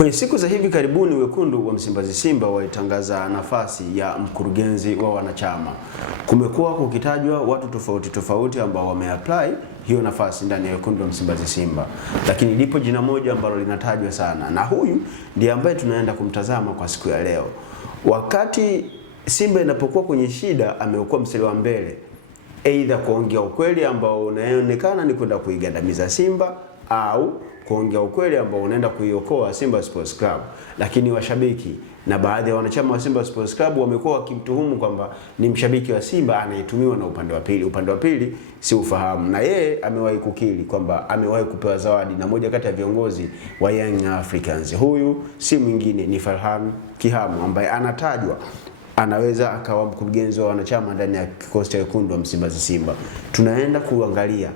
Kwenye siku za hivi karibuni wekundu wa Msimbazi Simba walitangaza nafasi ya mkurugenzi wa wanachama. Kumekuwa kukitajwa watu tofauti tofauti ambao wameapply hiyo nafasi ndani ya wekundu wa Msimbazi Simba. Lakini lipo jina moja ambalo linatajwa sana, na huyu ndiye ambaye tunaenda kumtazama kwa siku ya leo. Wakati Simba inapokuwa kwenye shida, amekuwa mstari wa mbele, aidha kuongea ukweli ambao unaonekana ni kwenda kuigandamiza Simba au kuongea ukweli ambao unaenda kuiokoa Simba Sports Club. Lakini washabiki na baadhi ya wanachama wa Simba Sports Club wamekuwa wakimtuhumu kwamba ni mshabiki wa Simba anayetumiwa na upande wa pili. Upande wa pili si ufahamu, na yeye amewahi kukiri kwamba amewahi kupewa zawadi na moja kati ya viongozi wa Young Africans. Huyu si mwingine ni Farhan Kihamu ambaye anatajwa anaweza akawa mkurugenzi wa wanachama ndani ya kikosi cha wekundu wa Msimbazi Simba. Tunaenda kuangalia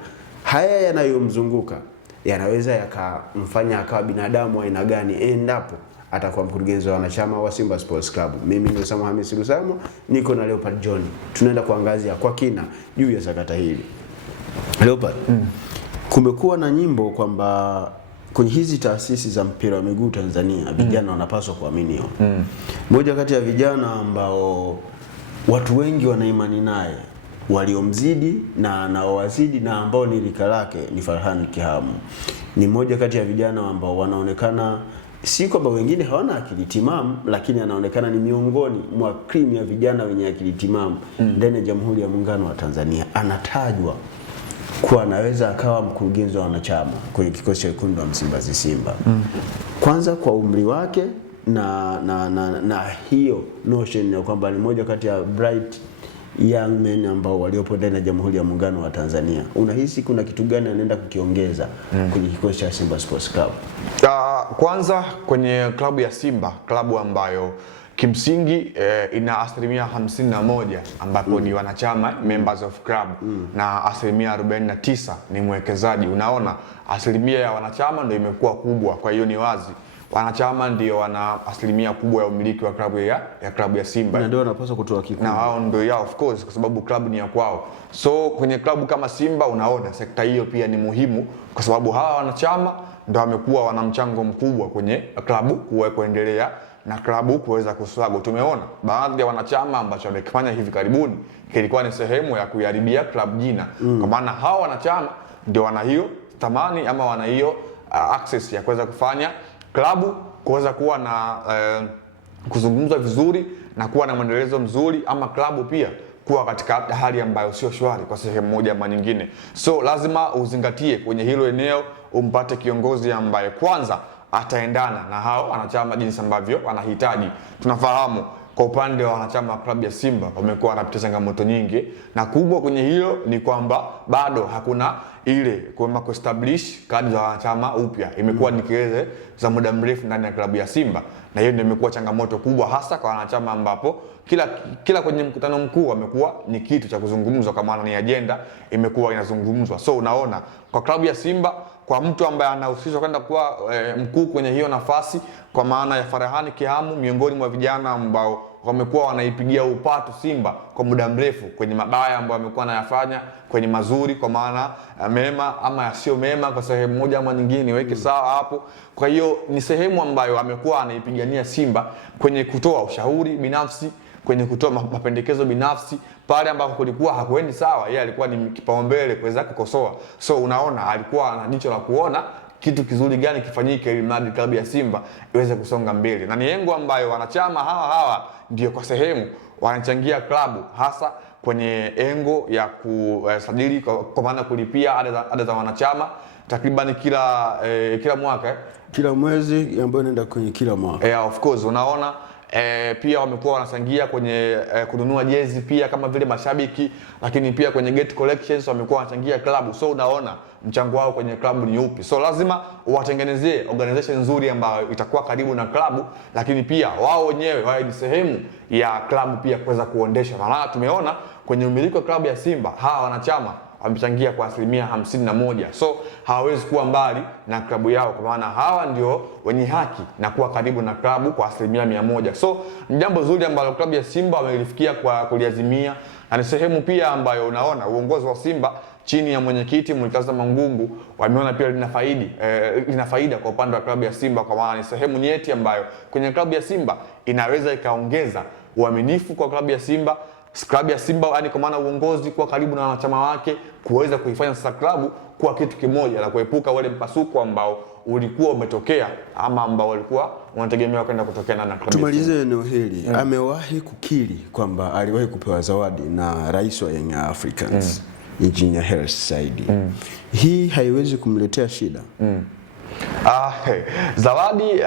haya yanayomzunguka yanaweza yakamfanya akawa binadamu aina gani endapo atakuwa mkurugenzi wa wanachama wa Simba Sports Club. Mimi ni Usama Hamisi Lusamo, niko na Leopard John. Tunaenda kuangazia kwa kina juu ya sakata hili. Leopard, kumekuwa na nyimbo kwamba kwenye hizi taasisi za mpira wa miguu Tanzania vijana wanapaswa kuaminiwa. Moja kati ya vijana ambao watu wengi wana imani naye, waliomzidi na anaowazidi na ambao ni rika lake, ni Farhan Kihamu. Ni moja kati ya vijana ambao wanaonekana, si kwamba wengine hawana akili timamu, lakini anaonekana ni miongoni mwa cream ya vijana wenye akili timamu ndani ya Jamhuri ya Muungano wa Tanzania. Anatajwa kuwa anaweza akawa mkurugenzi wa wanachama kwenye kikosi cha wekundu wa Msimbazi Simba. Kwanza kwa umri wake na hiyo notion ya kwamba ni moja kati ya bright young men ambao waliopo ndani ya Jamhuri ya Muungano wa Tanzania. Unahisi kuna kitu gani anaenda kukiongeza kwenye kikosi cha Simba Sports Club? Kwanza kwenye klabu ya Simba, klabu ambayo kimsingi ina 51% ambapo ni wanachama, members of club, na 49% ni mwekezaji. Unaona, asilimia ya wanachama ndio imekuwa kubwa, kwa hiyo ni wazi wanachama ndio wana asilimia kubwa ya umiliki wa klabu ya Simba. Na ndio wanapaswa kutoa kikubwa. Na wao ndio ya of course, kwa sababu klabu ni ya kwao. So kwenye klabu kama Simba unaona sekta hiyo pia ni muhimu, kwa sababu hawa wanachama ndio wamekuwa wana mchango mkubwa kwenye klabu kuendelea na klabu kuweza kuswago. Tumeona baadhi ya wanachama ambacho wamekifanya hivi karibuni kilikuwa ni sehemu ya kuiharibia klabu jina. Kwa maana hawa wanachama ndio wana hiyo thamani ama wana hiyo access ya kuweza kufanya klabu kuweza kuwa na kuzungumzwa vizuri na kuwa na maendelezo mzuri, ama klabu pia kuwa katika hali ambayo sio shwari kwa sehemu moja ama nyingine. So lazima uzingatie kwenye hilo eneo, umpate kiongozi ambaye kwanza ataendana na hao wanachama jinsi ambavyo wanahitaji. Tunafahamu kwa upande wa wanachama wa klabu ya Simba wamekuwa wanapitia changamoto nyingi, na kubwa kwenye hilo ni kwamba bado hakuna ile kuweza kuestablish kadi za wanachama upya. Imekuwa ni kelele za muda mrefu ndani ya klabu ya Simba, na hiyo ndio imekuwa changamoto kubwa hasa kwa wanachama, ambapo kila kwenye mkutano mkuu amekuwa ni kitu cha kuzungumzwa, kwa maana ni agenda imekuwa inazungumzwa. So unaona kwa klabu ya Simba, kwa mtu ambaye anahusishwa kwenda kuwa mkuu kwenye hiyo nafasi, kwa maana ya Farhan Kihamu, miongoni mwa vijana ambao wamekuwa wanaipigia upatu Simba kwa muda mrefu kwenye mabaya ambayo wamekuwa wanayafanya, kwenye mazuri kwa maana mema ama yasio mema kwa sehemu moja ama nyingine, niweke sawa hapo. Kwa hiyo ni sehemu ambayo amekuwa anaipigania Simba kwenye kutoa ushauri binafsi, kwenye kutoa mapendekezo binafsi pale ambapo kulikuwa hakuendi sawa, yeye alikuwa ni kipaumbele kuweza kukosoa. So unaona alikuwa ana jicho la kuona kitu kizuri gani kifanyike ili mradi klabu ya Simba iweze kusonga mbele. Na ni lengo ambayo wanachama hawa ndio kwa sehemu wanachangia klabu, hasa kwenye engo ya kusajili, kwa maana kulipia ada za wanachama takriban kila mwaka, kila mwezi, ambayo inaenda kwenye kila mwaka. Of course unaona pia wamekuwa wanachangia kwenye kununua jezi pia kama vile mashabiki, lakini pia kwenye gate collections wamekuwa wanachangia klabu. So unaona mchango wao kwenye klabu ni upi. So lazima uwatengenezee organization nzuri ambayo itakuwa karibu na klabu, lakini pia wao wenyewe wao ni sehemu ya klabu pia kuweza kuondesha. Maana tumeona kwenye umiliki wa klabu ya Simba hawa wanachama wamechangia kwa 51%. So hawawezi kuwa mbali na klabu yao, kwa maana hawa ndio wenye haki na kuwa karibu na klabu kwa 100%. So ni jambo zuri ambalo klabu ya Simba wamelifikia kwa kuliazimia, na ni sehemu pia ambayo unaona uongozi wa Simba chini ya mwenyekiti Murtaza Mangungu wameona pia lina faida kwa upande wa klabu ya Simba, kwa maana ni sehemu nyeti ambayo kwenye klabu ya Simba inaweza ikaongeza uaminifu kwa klabu ya Simba. Klabu ya Simba yani kwa maana uongozi kuwa karibu na wanachama wake, kuweza kuifanya sasa klabu kuwa kitu kimoja na kuepuka wale mpasuko ambao ulikuwa umetokea ama ambao walikuwa wanategemea kwenda kutokea na klabu. Tumalize eneo hili. Amewahi kukiri kwamba aliwahi kupewa zawadi na rais wa Young Africans Engineer Hersi Said. Hii haiwezi kumletea shida. Zawadi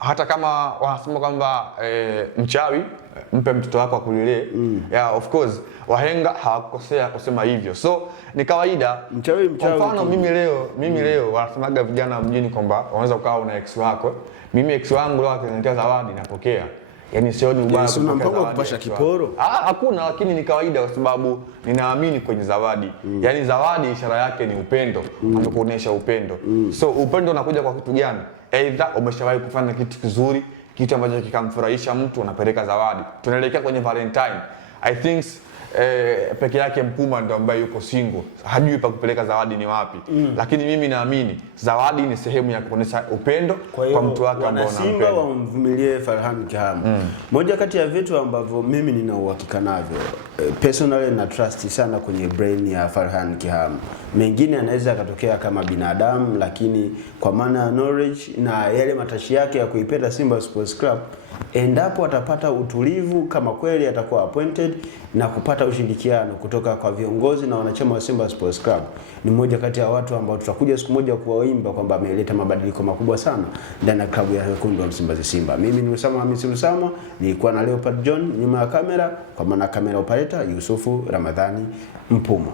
hata kama wanasema kwamba mchawi mpe mtoto wako akulilee. Yeah, of course wahenga hawakosea kusema hivyo. So ni kawaida. Mchawi. Kwa mfano mimi leo wanasemaga vijana mjini kwamba unaweza ukawa na ex wako. Mimi ex wangu leo akiniletea zawadi napokea. Yaani sioni ubaya kupasha kiporo. Hakuna, lakini ni kawaida kwa sababu ninaamini kwenye zawadi. Yaani zawadi ishara yake ni upendo. Amekuonesha upendo. So upendo unakuja kwa kitu gani? Either umeshawahi kufanya kitu kizuri, kitu ambacho kikamfurahisha mtu, unapeleka zawadi. Tunaelekea kwenye Valentine. I think peke yake Mpuma ndo ambaye yuko single, hajui pa kupeleka zawadi ni wapi. Lakini mimi naamini zawadi ni sehemu ya kuonesha upendo kwa mtu wake ambao unampenda. Simba wamvumilie Farhan Kiham. Moja kati ya vitu ambavyo mimi nina uhakika navyo, personally na trust sana kwenye brain ya Farhan Kiham. Mengine anaweza akatokea kama binadamu, lakini kwa maana ya knowledge na yale matashi yake ya kuipenda Simba Sports Club, endapo atapata utulivu kama kweli atakuwa appointed na kupata ushirikiano kutoka kwa viongozi na wanachama wa Simba Sports Club, ni mmoja kati ya watu ambao tutakuja siku moja kuwaimba kwamba ameleta mabadiliko makubwa sana ndani ya klabu ya wekundu wa Msimbazi Simba. Mimi ni Usama Hamisi Usama, nilikuwa na Leopard John nyuma ya kamera, kwa maana kamera operator Yusufu Ramadhani Mpuma.